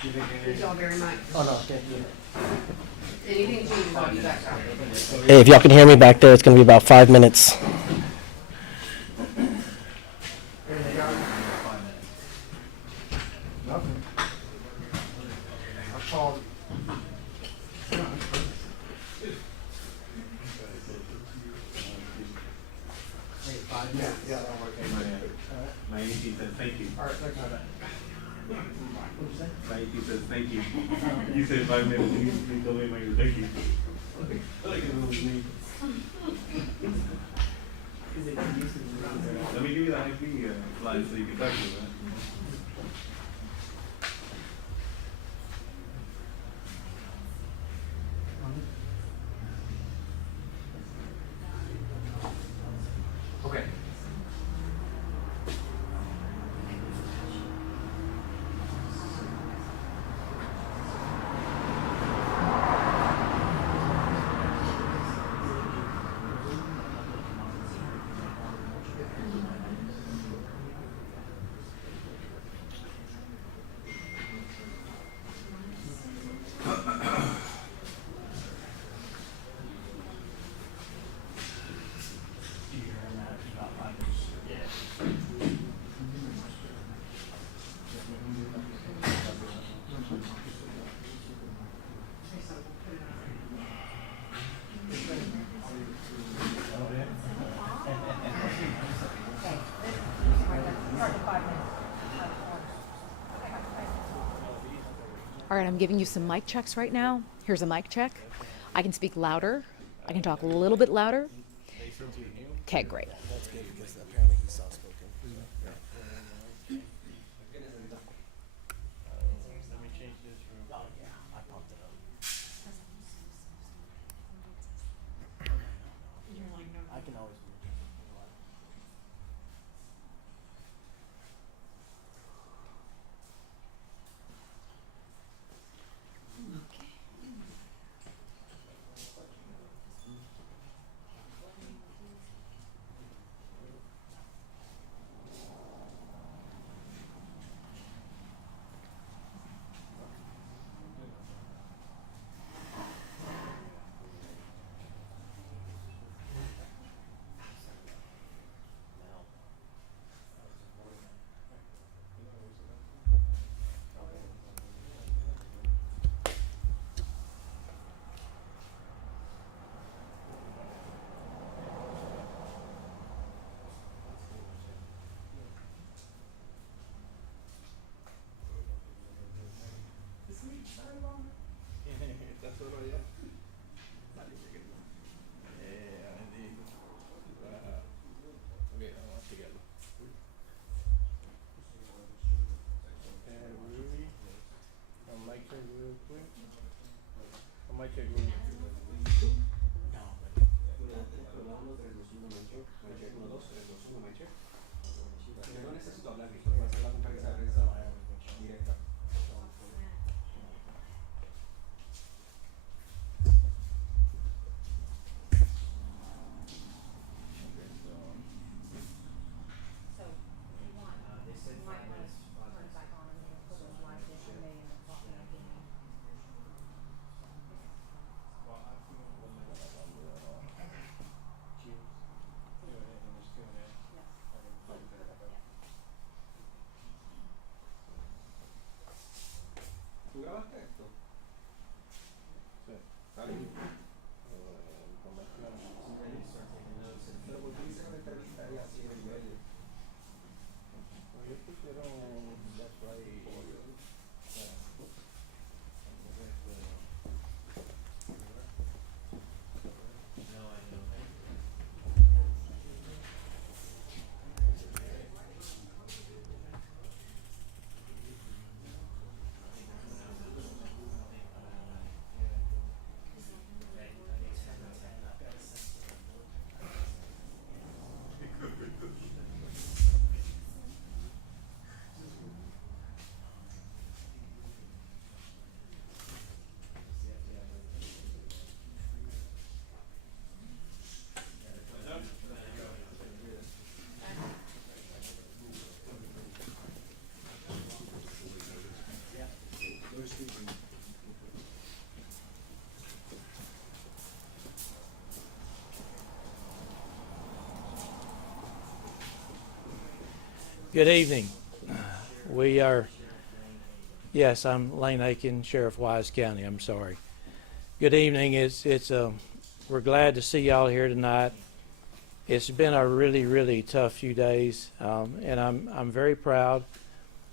Thank y'all very much. Oh, no, thank you. Anything changes, I'll be back out. Hey, if y'all can hear me back there, it's going to be about 5 minutes. Nothing. I called. Yeah, that'll work. My AP says thank you. All right, thanks. My AP says thank you. You said 5 minutes and you told me my thank you. Like it was me. Let me give you the IP line so you can talk to me, man. Okay. All right, I'm giving you some mic checks right now. Here's a mic check. I can speak louder. I can talk a little bit louder. Okay, great. That's good because apparently he's soft-spoken. Let me change this from. Oh, yeah, I pumped it up. I can always move it. That's what I am. Yeah, indeed. Okay, I want to get it. And Ruby, I mic check real quick. I mic check real quick. No necesito hablar, Víctor, voy a hacer la conferencia de prensa directa. ¿Tú grabaste esto? Sí. Está bien. Pero ¿por qué dice que la entrevista es así de nivel? Ellos pusieron that's right. Good evening. We are, yes, I'm Lane Aiken, Sheriff Wise County. I'm sorry. Good evening. We're glad to see y'all here tonight. It's been a really tough few days, and I'm very proud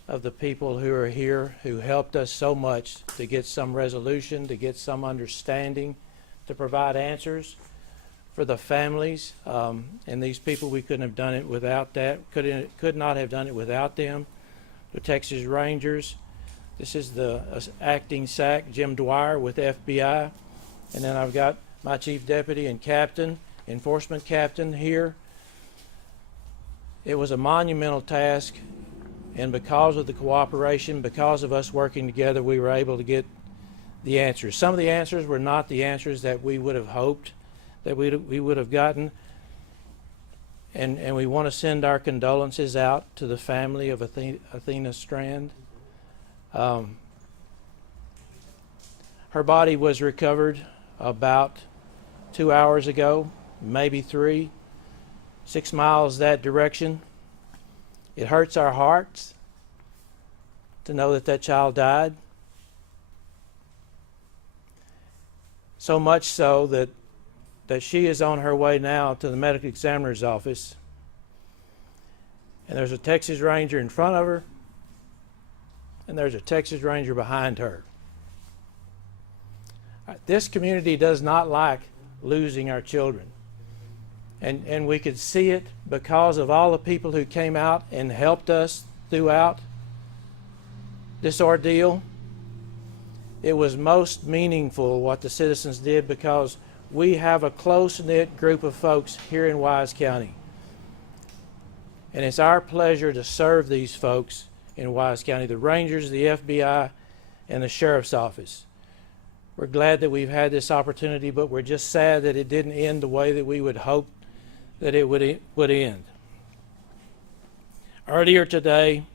of the people who are here who helped us so much to get some resolution, to get some understanding, to provide answers for the families. And these people, we couldn't have done it without that. Could not have done it without them. The Texas Rangers. This is the acting SAC, Jim Dwyer with FBI. And then I've got my chief deputy and captain, enforcement captain here. It was a monumental task, and because of the cooperation, because of us working together, we were able to get the answers. Some of the answers were not the answers that we would have hoped that we would have gotten. And we want to send our condolences out to the family of Athena Strand. Her body was recovered about 2 hours ago, maybe 3, 6 miles that direction. It hurts our hearts to know that that child died. So much so that she is on her way now to the medical examiner's office. And there's a Texas Ranger in front of her, and there's a Texas Ranger behind her. This community does not like losing our children. And we could see it because of all the people who came out and helped us throughout this ordeal. It was most meaningful what the citizens did, because we have a close-knit group of folks here in Wise County. And it's our pleasure to serve these folks in Wise County, the Rangers, the FBI, and the Sheriff's Office. We're glad that we've had this opportunity, but we're just sad that it didn't end the way that we would hope that it would end. Earlier today,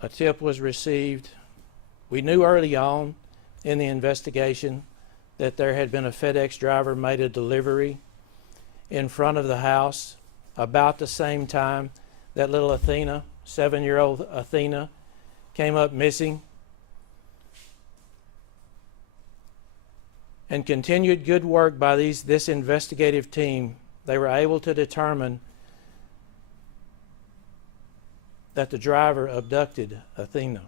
a tip was received. We knew early on in the investigation that there had been a FedEx driver made a delivery in front of the house about the same time that little Athena, 7-year-old Athena, came up missing. And continued good work by this investigative team, they were able to determine that the driver abducted Athena.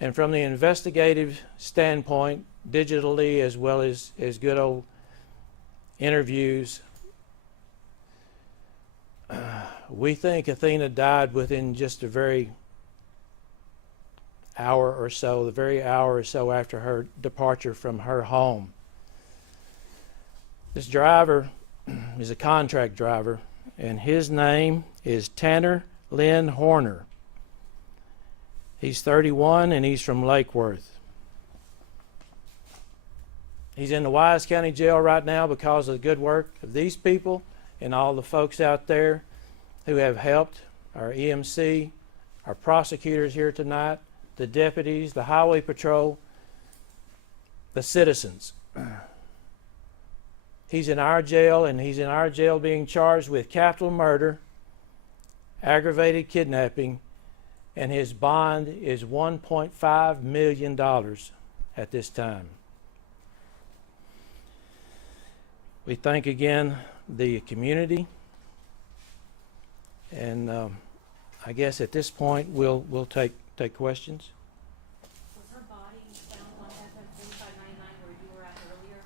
And from the investigative standpoint, digitally as well as good old interviews, we think Athena died within just a very hour or so, the very hour or so after her departure from her home. This driver is a contract driver, and his name is Tanner Lynn Horner. He's 31 and he's from Lake Worth. He's in the Wise County Jail right now because of the good work of these people and all the folks out there who have helped, our EMC, our prosecutors here tonight, the deputies, the highway patrol, the citizens. He's in our jail, and he's in our jail being charged with capital murder, aggravated kidnapping, and his bond is $1.5 million at this time. We thank again the community, and I guess at this point we'll take questions. Was her body found on FM 4599 where you were at earlier?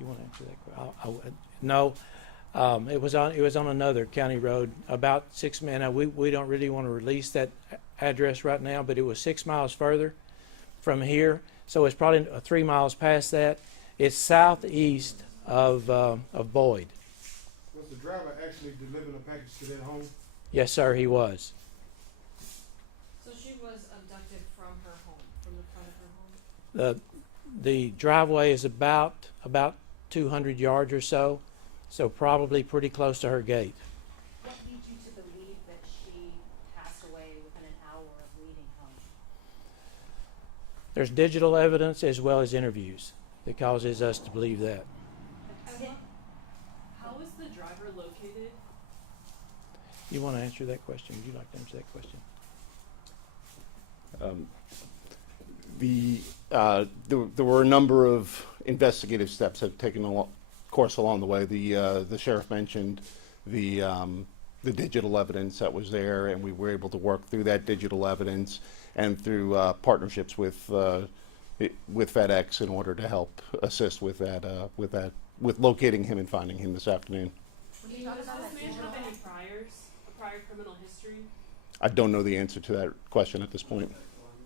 You want to answer that question? No, it was on another county road about 6 miles. Now, we don't really want to release that address right now, but it was 6 miles further from here, so it's probably 3 miles past that. It's southeast of Boyd. Was the driver actually delivering a package to that home? Yes, sir, he was. So she was abducted from her home, from the front of her home? The driveway is about 200 yards or so probably pretty close to her gate. What leads you to believe that she passed away with within an hour of leaving home? There's digital evidence as well as interviews that causes us to believe that. How was the driver located? You want to answer that question? Would you like to answer that question? There were a number of investigative steps that have taken course along the way. The sheriff mentioned the digital evidence that was there, and we were able to work through that digital evidence and through partnerships with FedEx in order to help assist with locating him and finding him this afternoon. Does this man have any a prior criminal history? I don't know the answer to that question at this point.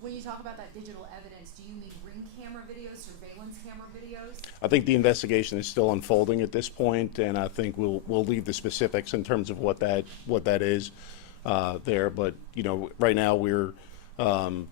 When you talk about that digital evidence, do you mean ring camera videos, surveillance camera videos? I think the investigation is still unfolding at this point, and I think we'll leave the specifics in terms of what that is there. But right now we're on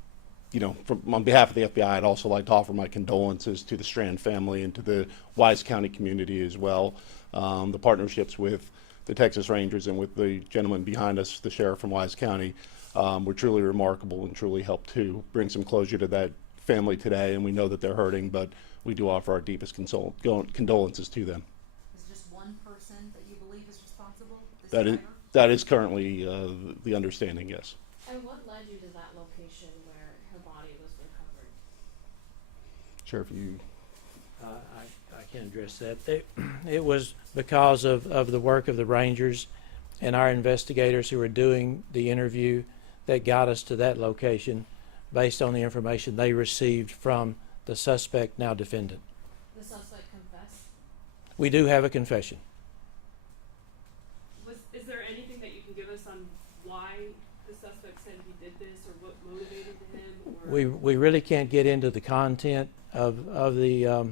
behalf of the FBI, I'd also like to offer my condolences to the Strand family and to the Wise County community as well. The partnerships with the Texas Rangers and with the gentleman behind us, the sheriff from Wise County, were truly remarkable and truly helped to bring some closure to that family today. And we know that they're hurting, but we do offer our deepest condolences to them. Is it just one person that you believe is responsible? That is currently the understanding, yes. And what led you to that location where her body was recovered? Sheriff, you. I can address that. It was because of the work of the Rangers and our investigators who were doing the interview that got us to that location based on the information they received from the suspect, now defendant. The suspect confessed? We do have a confession. Is there anything that you can give us on why the suspect said he did this, or what motivated him? Or? We really can't get into the content of the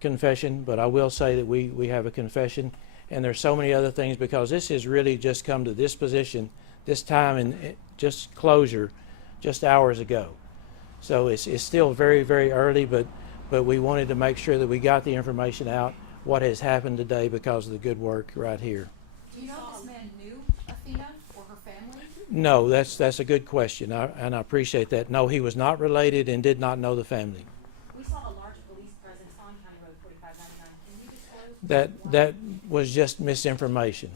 confession, but I will say that we have a confession, and there's so many other things, because this has really just come to this position, this time, and just closure just hours ago. So it's still very, very early, but we wanted to make sure that we got the information out, what has happened today, because of the good work right here. Do you know if this man knew Athena or her family? No, that's a good question, and I appreciate that. No, he was not related and did not know the family. We saw a large police presence on County Road 4599. Can you disclose? That was just misinformation.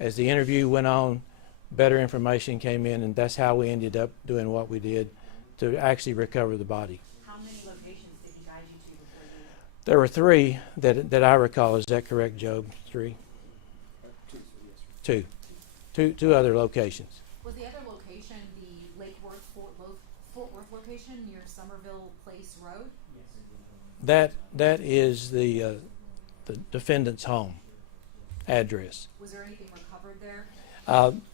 As the interview went on, better information came in, and that's how we ended up doing what we did to actually recover the body. How many locations did he guide you to before you? There were 3 that I recall. Is that correct, Job? 3? 2. Two other locations. Was the other location the Lake Worth, Fort Worth location near Somerville Place Road? That is the defendant's home address. Was there anything recovered there?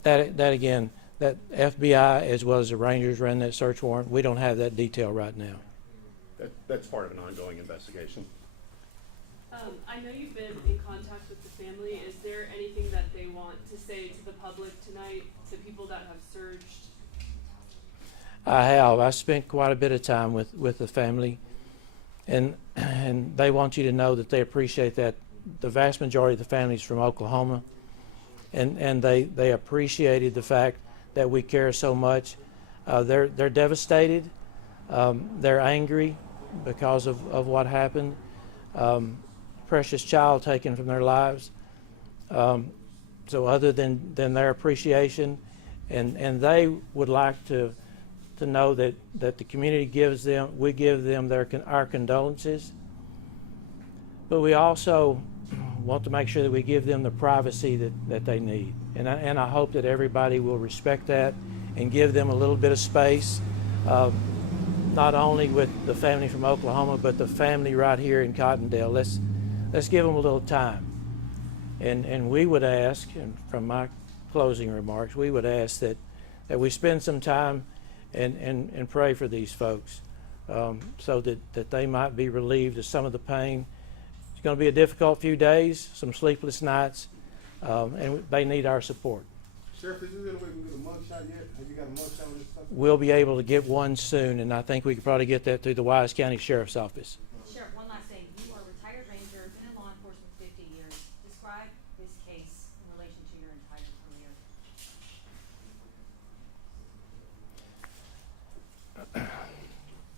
That again, that FBI as well as the Rangers ran that search warrant. We don't have that detail right now. That's part of an ongoing investigation. I know you've been in contact with the family. Is there anything that they want to say to the public tonight, to people that have searched? I have. I spent quite a bit of time with the family, and they want you to know that they appreciate that. The vast majority of the family is from Oklahoma, and they appreciated the fact that we care so much. They're devastated. They're angry because of what happened. Precious child taken from their lives. So other than their appreciation, and they would like to know that the community we give them our condolences, but we also want to make sure that we give them the privacy that they need, and I hope that everybody will respect that and give them a little bit of space, not only with the family from Oklahoma, but the family right here in Cottondale. Let's give them a little time, and we would ask, and from my closing remarks, we would ask that we spend some time and pray for these folks, so that they might be relieved of some of the pain. It's going to be a difficult few days, some sleepless nights, and they need our support. Sheriff, is there any way we can get a mugshot yet? Have you got a mugshot on this stuff? We'll be able to get one soon, and I think we could probably get that through the Wise County Sheriff's Office. Sheriff, one last thing. You are a retired ranger, been in law enforcement 50 years. Describe this case in relation to your entire career.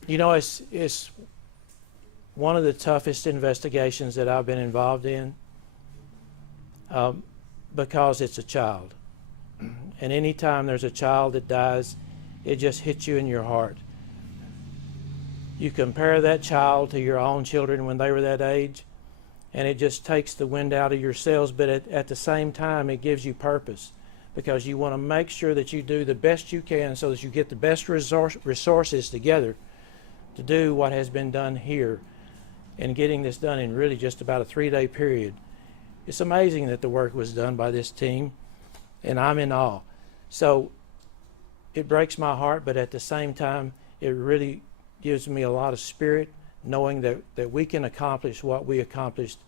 You know, it's one of the toughest investigations that I've been involved in, because it's a child. And anytime there's a child that dies, it just hits you in your heart. You compare that child to your own children when they were that age, and it just takes the wind out of your sails, but at the same time, it gives you purpose, because you want to make sure that you do the best you can so that you get the best resources together to do what has been done here, and getting this done in really just about a 3-day period. It's amazing that the work was done by this team, and I'm in awe. So it breaks my heart, but at the same time, it really gives me a lot of spirit knowing that we can accomplish what we accomplished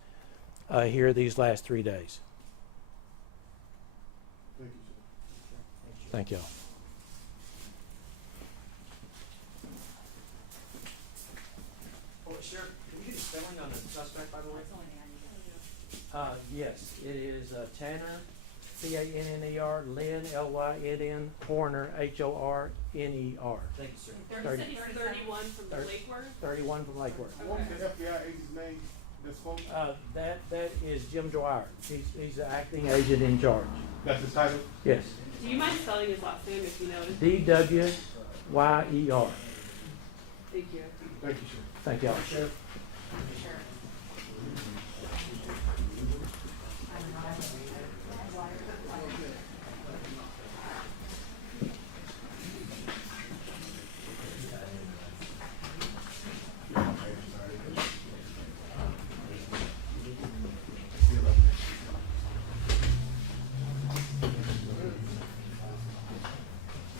here these last 3 days. Thank you, sir. Thank y'all. Oh, Sheriff, can you get a spelling on the suspect, by the way? Yes, it is Tanner, Canner, Lynn, Lynn, Horner, Horner. Thank you, sir. You said he's 31 from Lakeworth? 31 from Lakeworth. What was the FBI agent's name that spoke? That is Jim Dwyer. He's the acting agent in charge. That's the title? Yes. Do you mind spelling his last name if you know it? DWYER. Thank you. Thank you, sir. Thank y'all. Sheriff? Sure.